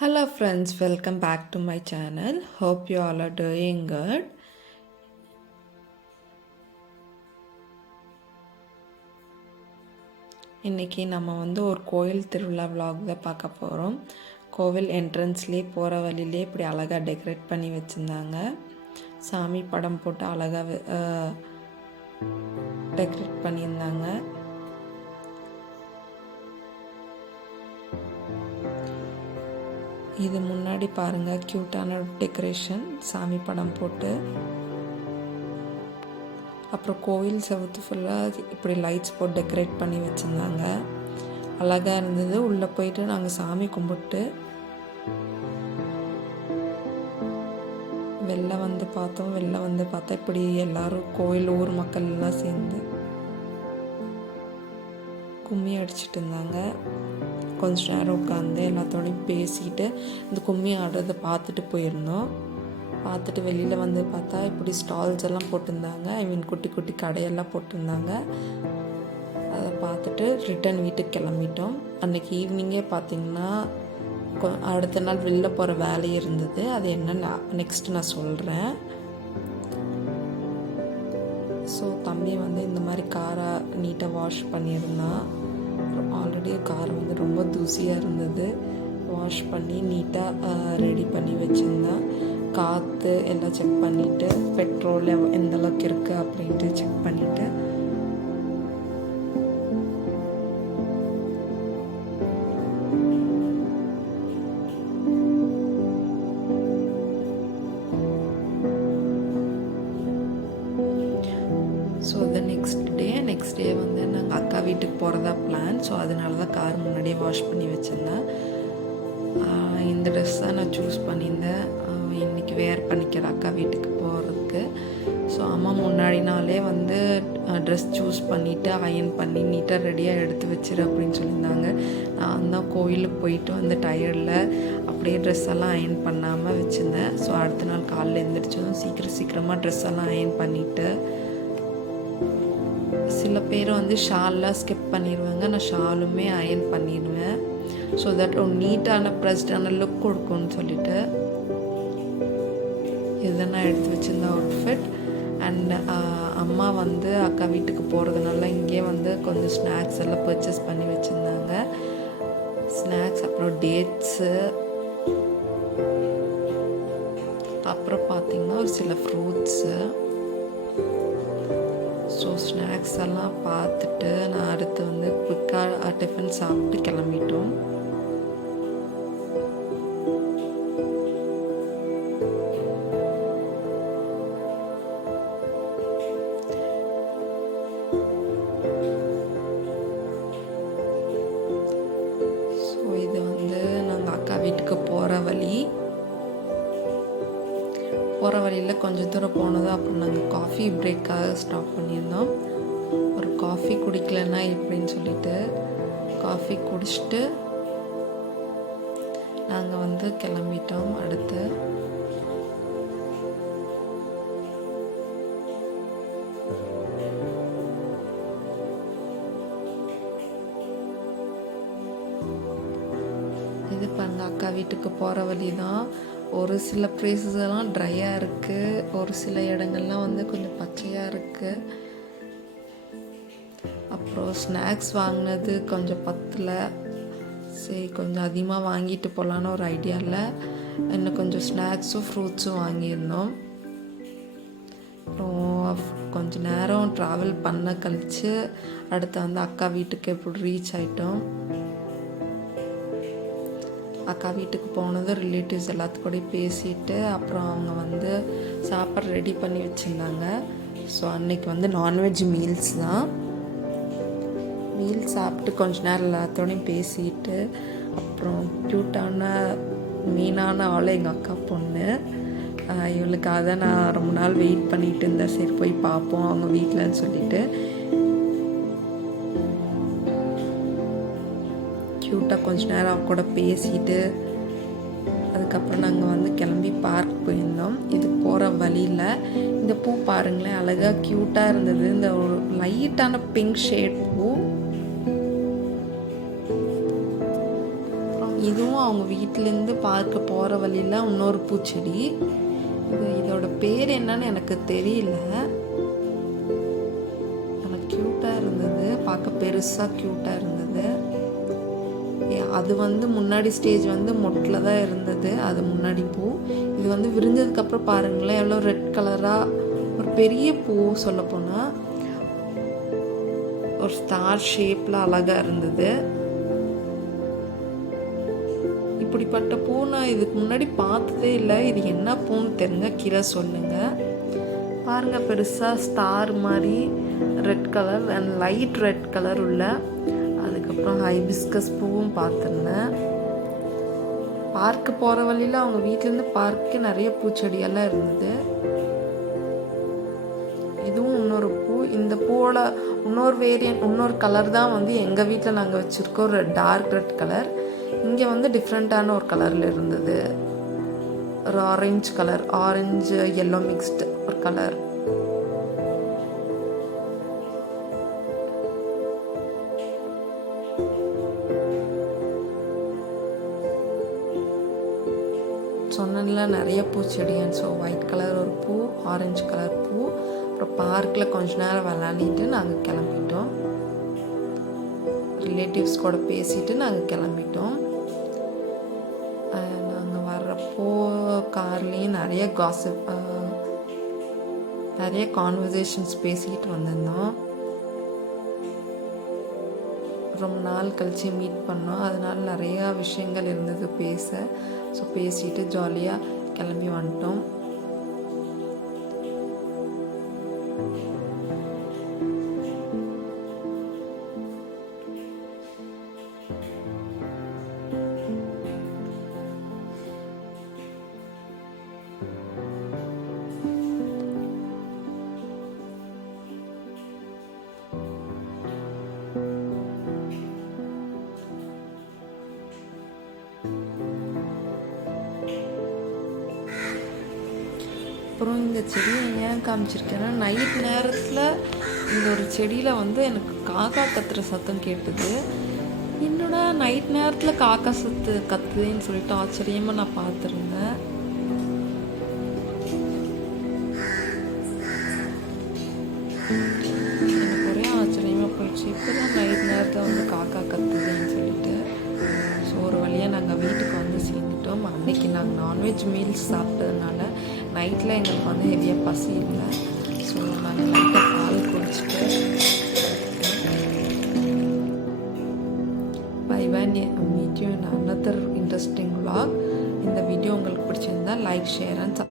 Hello friends, welcome back to my channel. Hope you all are doing good. இன்னைக்கு நம்ம ஒரு கோயில் திருவிழா vlog தான் பார்க்க போகிறோம். கோவில் என்ட்ரன்ஸ்லேயே போகிற வழியிலே இப்படி அழகாக டெக்கரேட் பண்ணி வச்சுருந்தாங்க. சாமி படம் போட்டு அழகாக டெக்கரேட் பண்ணியிருந்தாங்க. இது முன்னாடி பாருங்கள், க்யூட்டான டெக்கரேஷன், சாமி படம் போட்டு. அப்புறம் கோவில் செவத்து ஃபுல்லாக இப்படி லைட்ஸ் போட்டு டெக்கரேட் பண்ணி வச்சுருந்தாங்க. அழகாக இருந்தது. உள்ளே போயிட்டு நாங்கள் சாமி கும்பிட்டு வெளில வந்து பார்த்தா இப்படி எல்லோரும் கோயில் ஊர் மக்கள் எல்லாம் சேர்ந்து கும்மி அடிச்சிட்டு இருந்தாங்க. கொஞ்ச நேரம் உட்காந்து எல்லாத்தோடையும் பேசிக்கிட்டு இந்த கும்மி ஆடுறதை பார்த்துட்டு போயிருந்தோம். பார்த்துட்டு வெளியில் வந்து பார்த்தா இப்படி ஸ்டால்ஸ் எல்லாம் போட்டிருந்தாங்க. குட்டி குட்டி கடையெல்லாம் போட்டிருந்தாங்க. அதை பார்த்துட்டு ரிட்டன் வீட்டுக்கு கிளம்பிட்டோம். அன்றைக்கி ஈவினிங்கே பார்த்திங்கன்னா அடுத்த நாள் வெளில போகிற வேலை இருந்தது. அது என்னென்ன நெக்ஸ்ட்டு நான் சொல்கிறேன். ஸோ தம்பி இந்த மாதிரி காரை நீட்டாக வாஷ் பண்ணியிருந்தான். ஆல்ரெடி கார் ரொம்ப தூசியாக இருந்தது. வாஷ் பண்ணி நீட்டாக ரெடி பண்ணி வச்சுருந்தேன். காற்று எல்லாம் செக் பண்ணிவிட்டு, பெட்ரோல் எந்த அளவுக்கு இருக்குது அப்படின்ட்டு செக் பண்ணிவிட்டு ஸோ நெக்ஸ்ட் டே நாங்கள் அக்கா வீட்டுக்கு போகிறதா பிளான். ஸோ அதனால தான் கார் முன்னாடியே வாஷ் பண்ணி வச்சுருந்தேன். இந்த ட்ரெஸ் தான் நான் சூஸ் பண்ணியிருந்தேன் இன்றைக்கி வேர் பண்ணிக்கிற அக்கா வீட்டுக்கு போகிறதுக்கு. ஸோ அம்மா முன்னாடி நாளே ட்ரெஸ் சூஸ் பண்ணிவிட்டு அயன் பண்ணி நீட்டாக ரெடியாக எடுத்து வச்சிரு அப்படின்னு சொல்லியிருந்தாங்க. நான் தான் கோயிலுக்கு போயிட்டு டயர்டில் அப்படியே ட்ரெஸ் எல்லாம் அயன் பண்ணாமல் வச்சுருந்தேன். ஸோ அடுத்த நாள் காலையில் எழுந்திரிச்சதும் சீக்கிரமாக ட்ரெஸ் எல்லாம் அயன் பண்ணிவிட்டு, சில பேர் ஷால்லாம் ஸ்கிப் பண்ணிடுவாங்க. நான் ஷாலுமே அயன் பண்ணிடுவேன். ஸோ தட் ஒரு நீட்டான ப்ரெஸ்டான லுக் கொடுக்கும்னு சொல்லிட்டு இதுதான் நான் எடுத்து வச்சுருந்த அவுட்ஃபிட். அண்ட் அம்மா அக்கா வீட்டுக்கு போகிறதுனால இங்கே கொஞ்சம் ஸ்நாக்ஸ் எல்லாம் பர்ச்சேஸ் பண்ணி வச்சுருந்தாங்க. ஸ்நாக்ஸ், அப்புறம் டேட்ஸு, அப்புறம் பார்த்திங்கன்னா ஒரு சில ஃப்ரூட்ஸு. ஸோ ஸ்நாக்ஸ் எல்லாம் பார்த்துட்டு நான் அடுத்து குயிக்காக டிஃபன் சாப்பிட்டு கிளம்பிட்டோம். ஸோ இது நாங்கள் அக்கா வீட்டுக்கு போகிற வழியில் கொஞ்சம் தூரம் போனதும் அப்புறம் நாங்கள் காஃபி பிரேக்காக ஸ்டாப் பண்ணியிருந்தோம். ஒரு காஃபி குடிக்கலன்னா எப்படின்னு சொல்லிட்டு காஃபி குடிச்சிட்டு நாங்கள் கிளம்பிட்டோம். அடுத்து இது பாருங்க, அக்கா வீட்டுக்கு போகிற வழி தான். ஒரு சில பிளேசஸ் எல்லாம் ட்ரையாக இருக்குது, ஒரு சில இடங்கள்லாம் கொஞ்சம் பச்சையாக இருக்குது. அப்புறம் ஸ்நாக்ஸ் வாங்கினது கொஞ்சம் பத்தல. சரி, கொஞ்சம் அதிகமாக வாங்கிட்டு போகலான்னு ஒரு ஐடியாவில் இன்னும் கொஞ்சம் ஸ்நாக்ஸும் ஃப்ரூட்ஸும் வாங்கியிருந்தோம். அப்புறம் கொஞ்சம் நேரம் ட்ராவல் பண்ண கழித்து அடுத்து அக்கா வீட்டுக்கு எப்படி ரீச் ஆகிட்டோம். அக்கா வீட்டுக்கு போனது ரிலேட்டிவ்ஸ் எல்லாத்துக்கூடயும் பேசிட்டு அப்புறம் அவங்க சாப்பாடு ரெடி பண்ணி வச்சுருந்தாங்க. ஸோ அன்றைக்கி நான்வெஜ் மீல்ஸ் தான். மீல் சாப்பிட்டு கொஞ்ச நேரம் எல்லாத்தோடையும் பேசிட்டு அப்புறம் க்யூட்டான மீனான ஆள் எங்கள் அக்கா பொண்ணு. இவளுக்காக தான் நான் ரொம்ப நாள் வெயிட் பண்ணிகிட்டு இருந்தேன். சரி போய் பார்ப்போம் அவங்க வீட்டில்னு சொல்லிட்டு க்யூட்டாக கொஞ்ச நேரம் அவ கூட பேசிட்டு அதுக்கப்புறம் நாங்கள் கிளம்பி பார்க் போயிருந்தோம். இது போகிற வழியில் இந்த பூ பாருங்களேன், அழகாக க்யூட்டாக இருந்தது. இந்த ஒரு லைட்டான பிங்க் ஷேட் பூ. இதுவும் அவங்க வீட்டிலேருந்து பார்க்க போகிற வழியில் இன்னொரு பூச்செடி. இதோட பேர் என்னன்னு எனக்கு தெரியல. ஆனால் க்யூட்டாக இருந்தது, பார்க்க பெருசாக க்யூட்டாக இருந்தது. அது வந்து முன்னாடி ஸ்டேஜ் வந்து மொட்டில் தான் இருந்தது, அது முன்னாடி பூ. இது வந்து விரிஞ்சதுக்கப்புறம் பாருங்களேன் எவ்வளோ ரெட் கலராக ஒரு பெரிய பூ. சொல்லப்போனால் ஒரு ஸ்டார் ஷேப்பில் அழகாக இருந்தது. இப்படிப்பட்ட பூ நான் இதுக்கு முன்னாடி பார்த்ததே இல்லை. இது என்ன பூன்னு தெரிஞ்ச கீழே சொல்லுங்கள். பாருங்கள், பெருசாக ஸ்டார் மாதிரி red colour and light red colour உள்ள. அதுக்கப்புறம் ஹைபிஸ்கஸ் பூவும் பார்த்துருந்தேன். பார்க்கு போகிற வழியில் அவங்க வீட்டிலேருந்து பார்க்கு நிறைய பூச்செடியெல்லாம் இருந்தது. இதுவும் இன்னொரு பூ. இந்த பூவோட இன்னொரு வேரியன்ட், இன்னொரு கலர் தான் வந்து எங்கள் வீட்டில் நாங்கள் வச்சுருக்கோம், டார்க் ரெட் கலர். இங்கே வந்து டிஃப்ரெண்ட்டான ஒரு கலரில் இருந்தது, ஒரு orange colour, orange yellow mixed ஒரு கலர். சொன்னல நிறைய பூச்செடியன். ஸோ ஒயிட் கலர் ஒரு பூ, ஆரஞ்சு கலர் பூ. அப்புறம் பார்க்கில் கொஞ்ச நேரம் விளாண்டிட்டு நாங்கள் கிளம்பிட்டோம். ரிலேட்டிவ்ஸ் கூட பேசிட்டு நாங்கள் கிளம்பிட்டோம். நாங்கள் வர்றப்போ கார்லேயும் நிறைய காசிப், நிறைய கான்வர்சேஷன்ஸ் பேசிக்கிட்டு வந்திருந்தோம். ரொம்ப நாள் கழித்து மீட் பண்ணோம், அதனால நிறையா விஷயங்கள் இருந்தது பேச. ஸோ பேசிட்டு ஜாலியாக கிளம்பி வந்துட்டோம். அப்புறம் இந்த செடியை ஏன் காமிச்சிருக்கேன்னா, நைட் நேரத்தில் இந்த ஒரு செடியில் வந்து எனக்கு காக்கா கத்துற சத்தம் கேட்டுது. என்னோட நைட் நேரத்தில் காக்கா கத்துதுன்னு சொல்லிட்டு ஆச்சரியமாக நான் பார்த்துருந்தேன். எனக்கு ஒரே ஆச்சரியமாக போயிடுச்சு, இப்போ தான் நைட் நேரத்தில் வந்து காக்கா கத்துதுன்னு சொல்லிட்டு. ஸோ ஒரு வழியாக நாங்கள் வீட்டுக்கு வந்து சேர்ந்துட்டோம். அன்றைக்கி நாங்கள் நான்வெஜ் மீல்ஸ் சாப்பிட்டதுனால நைட்டில் எங்களுக்கு வந்து ஹெவியாக பசி இல்லை. ஸோ நாங்கள் லைட்டாக பால் குடிச்சிட்டு bye meet you in another interesting vlog. இந்த வீடியோ உங்களுக்கு பிடிச்சிருந்தா லைக், ஷேர் அண்ட்